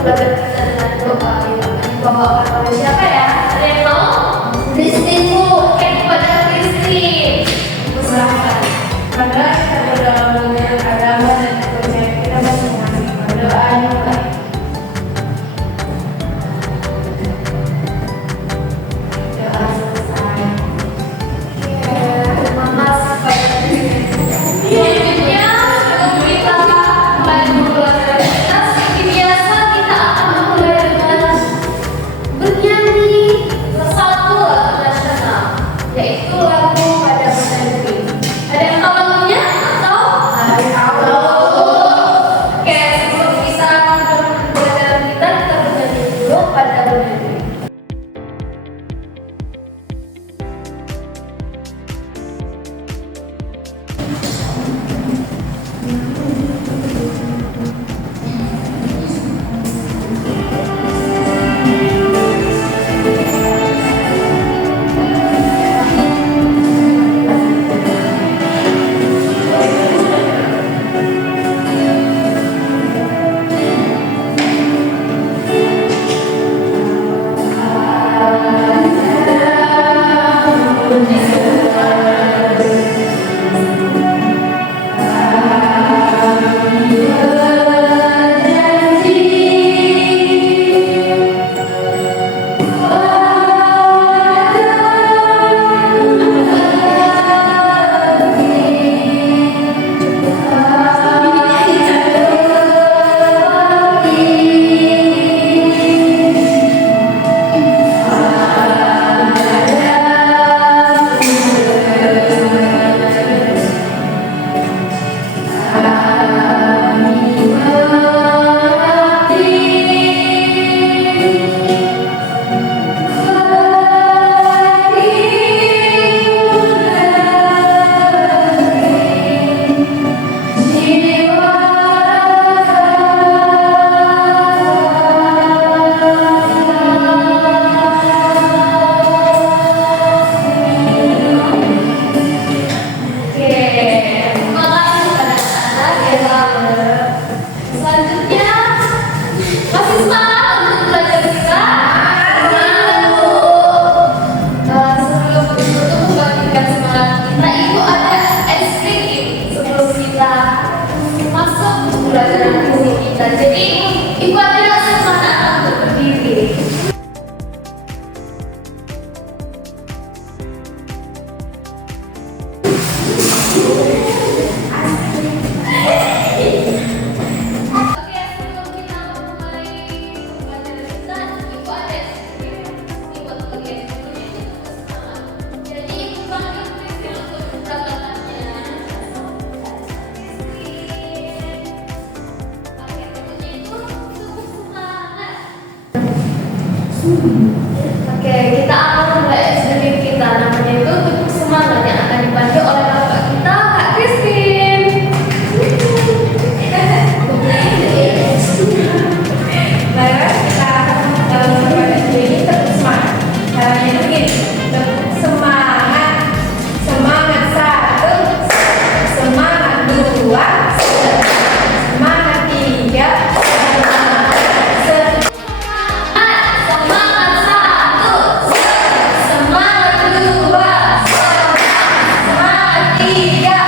belajar kita dengan doa. Dibawakan oleh siapa ya? Ada yang mau? Christine Bu. Oke, kepada Christine. Silahkan. Karena kita berdoa mengenai agama dan kepercayaan kita masing-masing. Berdoa yang baik. Doa selesai. Terima kasih kepada Christine. Selanjutnya, sebelum kita mulai pembelajaran kita, seperti biasa kita akan memulai dengan bernyanyi satu lagu nasional, yaitu lagu Pada Bernegeri. Ada yang tahu lagunya atau? Oke, sebelum kita lanjut pembelajaran kita bernyanyi dulu Pada Bernegeri. Selanjutnya, masih semangat untuk belajar kita? Sebelum ditutup membagikan semangat kita, Ibu ada es krim sebelum kita masuk pembelajaran musik kita. Jadi, Ibu ada semangat untuk berdiri. Oke, sebelum kita memulai pembelajaran kita, Ibu ada Ibu bagi semangat. Jadi Ibu panggil Christine untuk berangkatannya. Oke, berikutnya itu sungguh semangat. Oke, kita akan mulai SDM kita, namanya itu Tubuh Semangat, yang akan dipandu oleh bapak kita, Kak Christine. Baiklah, kita dalam sebuah ini tetap semangat. Caranya itu begini, tetap semangat, semangat satu, semangat dua, semangat tiga, semangat. Semangat satu, semangat dua, semangat tiga,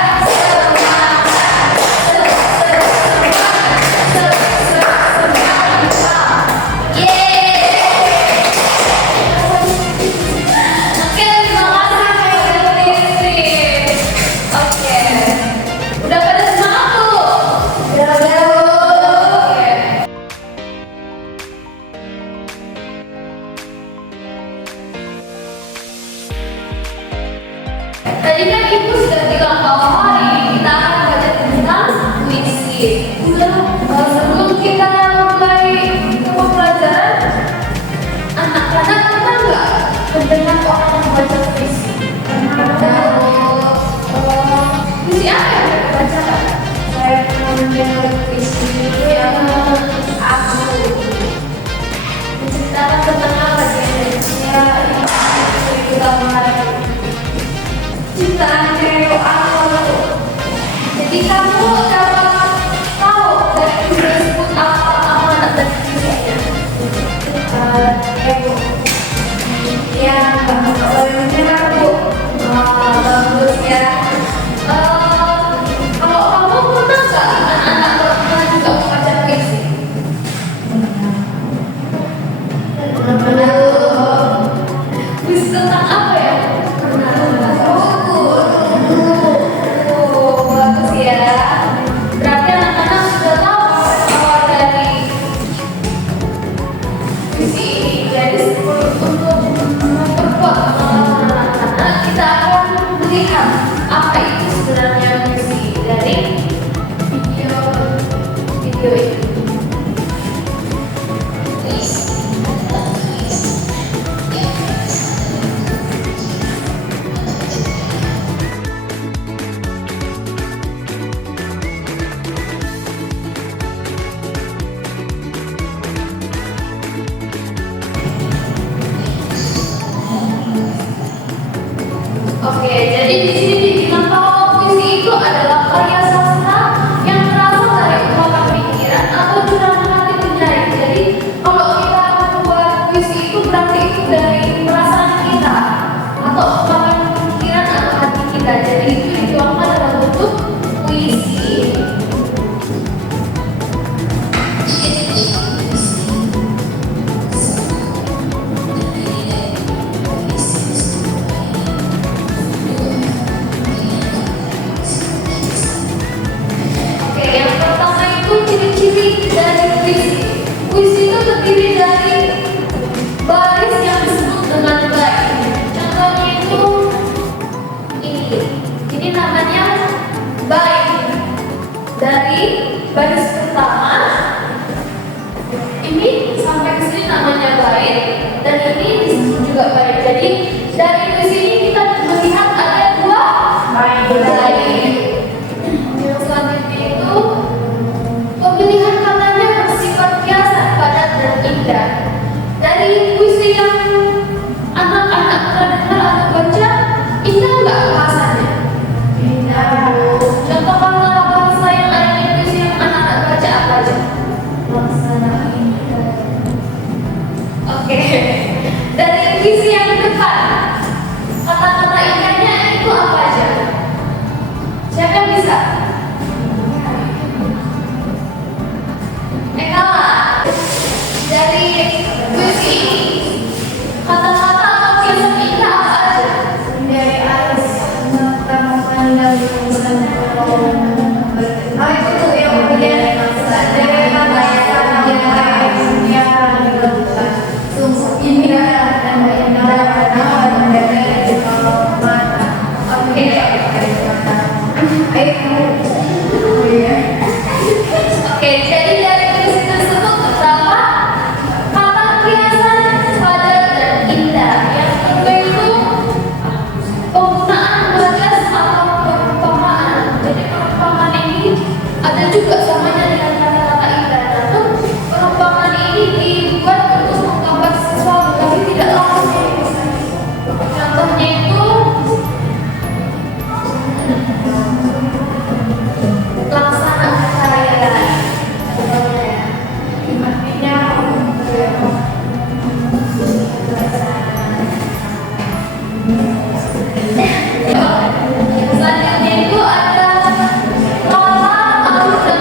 Oke, terima kasih kepada Christine. Oke, udah pada semangat tuh? Udah. Oke. Tadi kan Ibu sudah bilang bahwa hari ini kita akan belajar tentang puisi. Sebelum kita mulai pembelajaran, anak-anak pernah nggak mendengar orang membaca puisi? Puisi apa yang mereka bacakan? Saya mendengar puisi yang aku Menceritakan tentang apa dia? kita mulai cintaan cewek aku. Jadi kamu dapat tahu dari puisi tersebut apa amanat dan puisi video ini. Oke, jadi di sini dibilang bahwa puisi itu adalah karya sastra yang berasal dari ungkapan pikiran atau curahan hati penyair. Jadi kalau kita membuat puisi itu berarti itu dari perasaan kita atau ungkapan pikiran atau hati kita. Jadi itu dituangkan dalam bentuk puisi. Oke, yang pertama itu ciri-ciri dari puisi. Puisi itu terdiri dari baris yang disebut dengan bait. Contohnya itu ini namanya bait. Dari baris pertama ini sampai ke sini namanya bait, dan ini disebut juga bait. Jadi dari puisi ini kita melihat ada dua bait. Yang selanjutnya itu pemilihan katanya bersifat biasa, padat dan indah. Dari puisi yang anak-anak pernah dengar atau baca, indah nggak bahasanya? Contohkanlah bahasa yang ada di puisi yang anak-anak baca apa aja? Oke. Dari puisi yang depan, kata-kata indahnya itu apa aja? Siapa yang bisa? Kalah. Dari puisi ini, kata-kata atau kiasan indah apa aja? Dari atas tentang pandang itu yang kemudian dari sungguh indah dan dari mata. Oke. Oke, jadi dari puisi tersebut pertama kata kiasan padat dan indah. Yang kedua itu penggunaan bagas atau perumpamaan. Jadi perumpamaan ini ada juga samanya dengan kata-kata indah. Namun perumpamaan ini dibuat untuk menggambar sesuatu tapi tidak langsung. Contohnya itu laksana karya. Yang selanjutnya itu ada lola, alur dan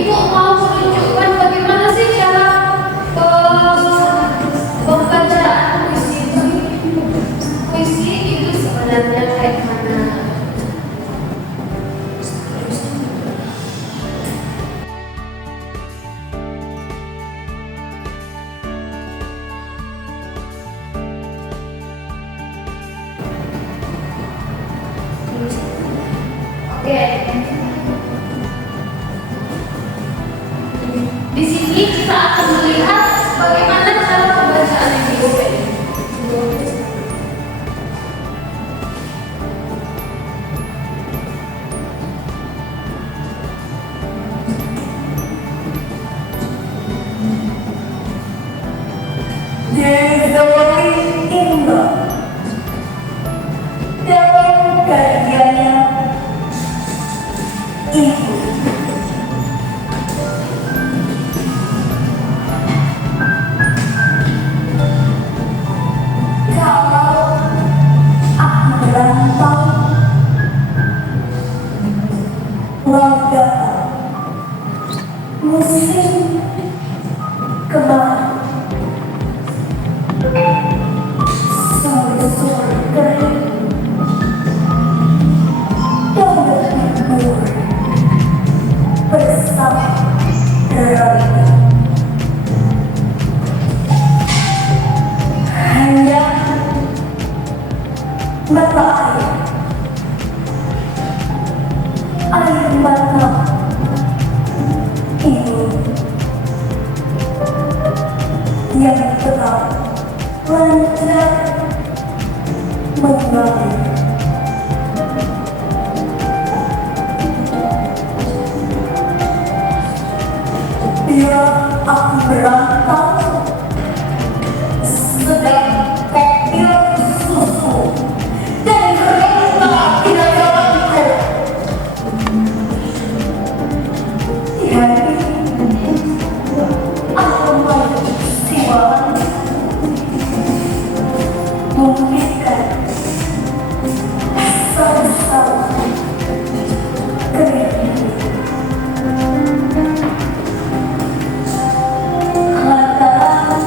Ibu mau menunjukkan bagaimana sih cara pembacaan puisi itu? Puisi itu sebenarnya kayak mana? Oke. Di sini kita akan melihat bagaimana cara pembacaan yang dibuat. Dizoli indah dalam karyanya Ibu. Kalau aku merantau, warga musim kemarau, sore-sore kering dan berhibur bersama Raina. Hanya mata air mata Ibu yang tetap lancar mengalir. Bila aku berantau, sedang kopi susu dan kereta tidak jalanku. Di hari aku siwan memberikan saus-saus kering. Lantaran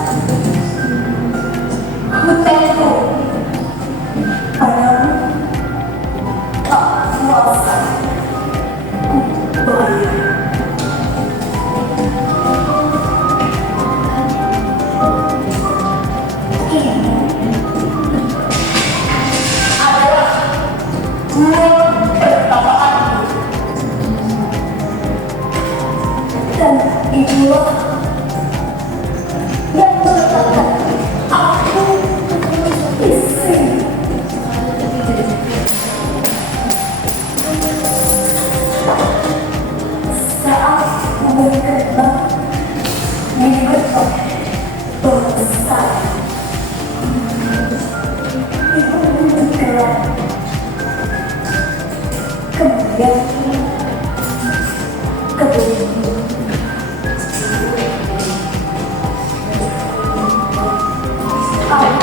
hutanku padamu tak kuasa bayar. Ini adalah ruang pertamaanku dan itulah yang meletakkan aku di sini. Saat berkembang menggetok besar, itu bergerak kemudian kebun. Aku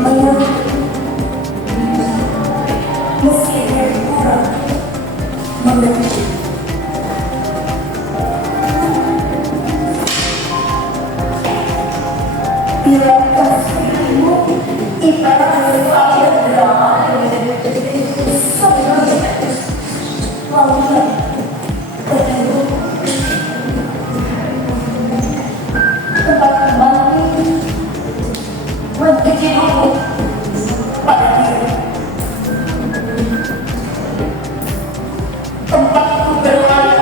melihat meski kurang mengerti. Bila kasihmu ibarat air drama, sebenarnya lautan kedua tempat kembali mencuci aku pada diri. Tempatku berlari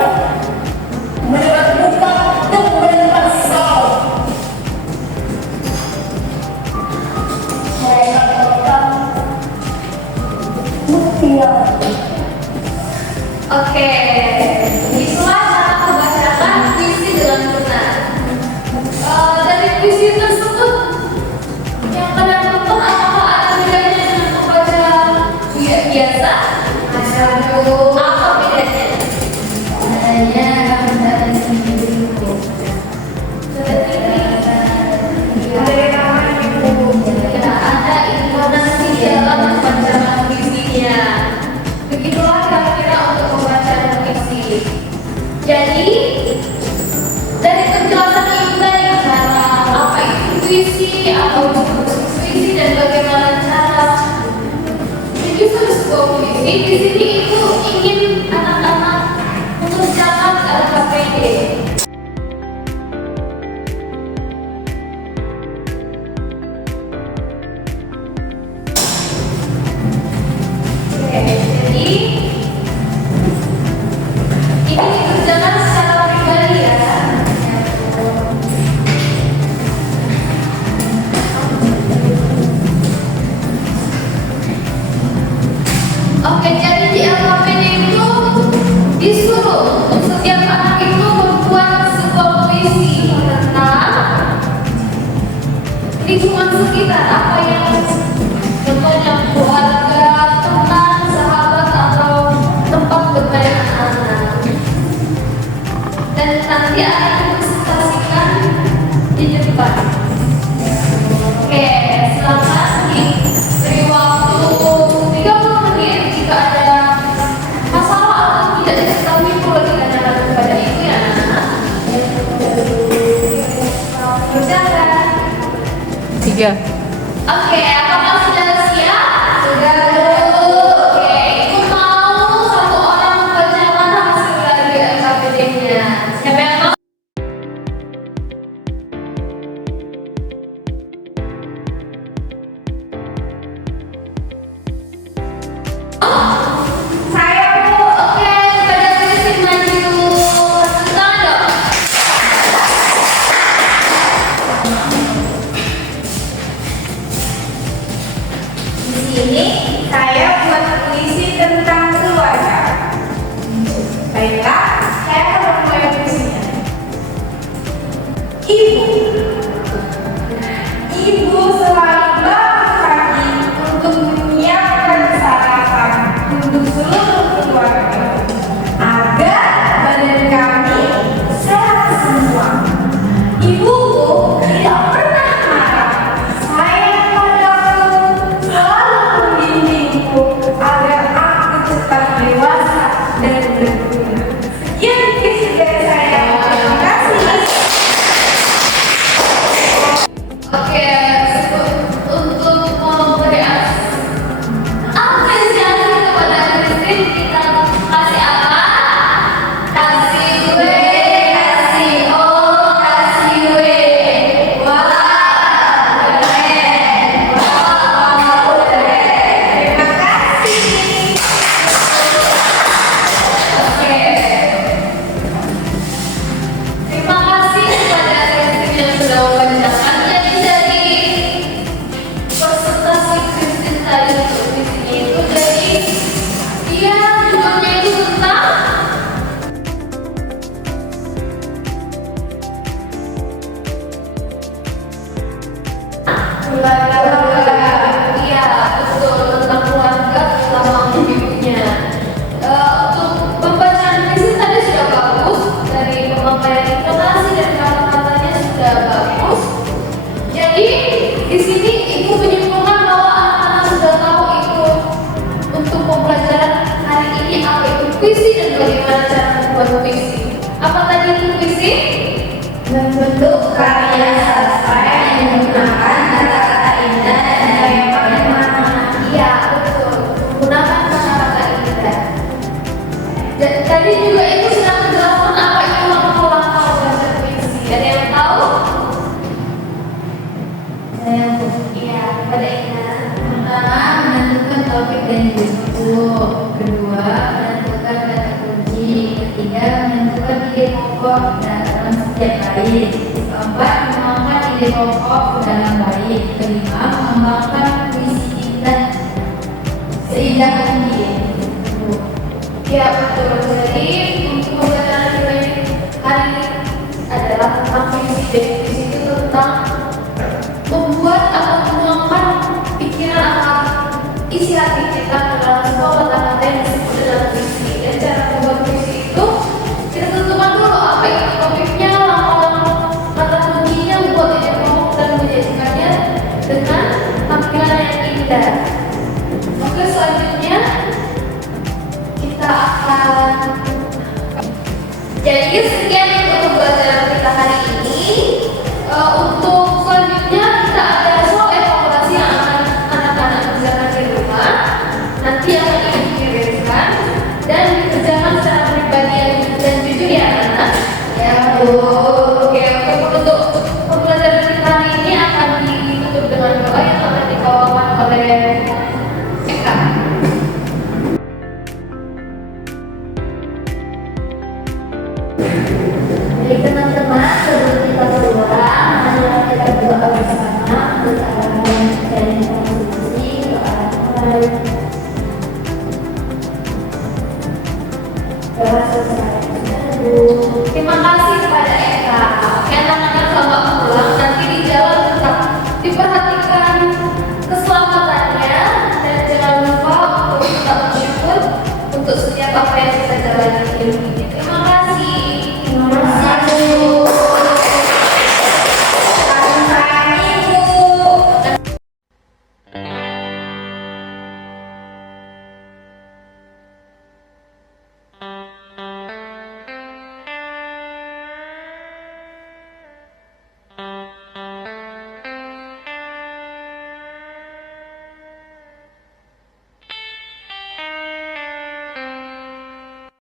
mendekat muka dan mendekat saw. Mereka melakukan mutiara. Oke, itulah cara membacakan puisi dengan benar. Dari puisi tersebut yang kalian tonton, apakah ada bedanya dengan membaca puisi biasa? Apa bedanya? Adanya bacaan sendiri. Tidak ada intonasi dalam pembacaan puisinya. Begitulah kira-kira untuk pembacaan puisi. Jadi dari penjelasan ibu tadi cara apa itu puisi atau puisi dan bagaimana cara menyusun sebuah puisi, di sini ibu ingin anak-anak mengerjakan LKPD. Jadi ini dikerjakan secara pribadi ya. Oke, jadi di LKPD itu disuruh untuk setiap anak itu membuat sebuah puisi tentang lingkungan sekitar, apa yang contohnya keluarga, teman, sahabat, atau tempat bermain anak. Dan nanti akan dipresentasikan di depan. Oke, silakan diberi waktu 30 menit jika ada masalah atau tidak diketahui perlu ditanyakan kepada ibu ya anak. Berjalan. 3. Oke, apakah sudah siap? Sudah. Oke, ibu mau satu orang membacakan hasil dari LKPD-nya. Siapa yang mau? Saya Bu. Oke, pada tulisin maju. Tangan dong. Di sini saya buat puisi tentang keluarga. Baiklah, saya akan memulai puisinya. Ibu selalu bangun pagi untuk menyiapkan sarapan untuk seluruh keluarga agar badan kami sehat semua. Ibuku tidak pernah marah. Sayang padaku, selalu membimbingku agar aku cepat dewasa dan berguna. Sekian puisi dari saya. Terima kasih. Oke, untuk memberi apresiasi kepada Christine, kita kasih apa? Kasih W, kasih O, kasih W. Wah, keren. Wah, keren. Terima kasih. Oke. Terima kasih kepada Christine yang sudah membacakan. Jadi presentasi Christine tadi untuk di sini itu dia judulnya itu tentang keluarga. Iya, betul, tentang keluarga terutama ibunya. Untuk pembacaan Christine tadi sudah bagus, dari pemakaian intonasi dan kata-katanya sudah bagus. Jadi di sini ibu menyimpulkan bahwa anak-anak sudah tahu itu untuk pembelajaran hari ini apa itu puisi dan bagaimana cara membuat puisi. Apa tadi itu puisi? Membentuk karya sastra yang menggunakan kata-kata indah dan gaya makna. Iya, betul. Menggunakan kata-kata indah. Dan tadi juga ibu sudah menjelaskan apa itu langkah-langkah belajar puisi. Ada yang tahu? Iya, pada ingat. Pertama, menentukan topik dan judul. Kedua, menentukan kata kunci. Ketiga, menentukan ide pokok dalam setiap bait. Keempat, mengembangkan ide pokok ke dalam bait. Kelima, mengembangkan puisi indah seindah mungkin. Ya betul. Jadi untuk pembelajaran kita hari ini adalah tentang puisi. Jadi puisi itu tentang membuat atau menuangkan pikiran atau isi hati kita ke dalam sebuah kata-kata yang disebut dalam puisi. Dan cara membuat puisi itu kita tentukan dulu apa itu topiknya, langkah-langkah kata kuncinya, buat ide pokok dan menjadikannya dengan tampilan yang indah. Oke, selanjutnya kita akan Jadi sekian untuk pelajaran kita hari ini. Untuk selanjutnya kita ada soal evaluasi yang akan anak-anak kerjakan di rumah. Nanti akan dikirimkan dan dikerjakan secara pribadi dan jujur ya anak-anak. Ya, Bu. Oke, untuk pembelajaran kita hari ini akan ditutup dengan doa yang akan dibawakan oleh Eka. Jadi teman-teman, sebelum kita pulang, marilah kita berdoa bersama untuk arah dan kontribusi doa. Doa selesai. Terima kasih.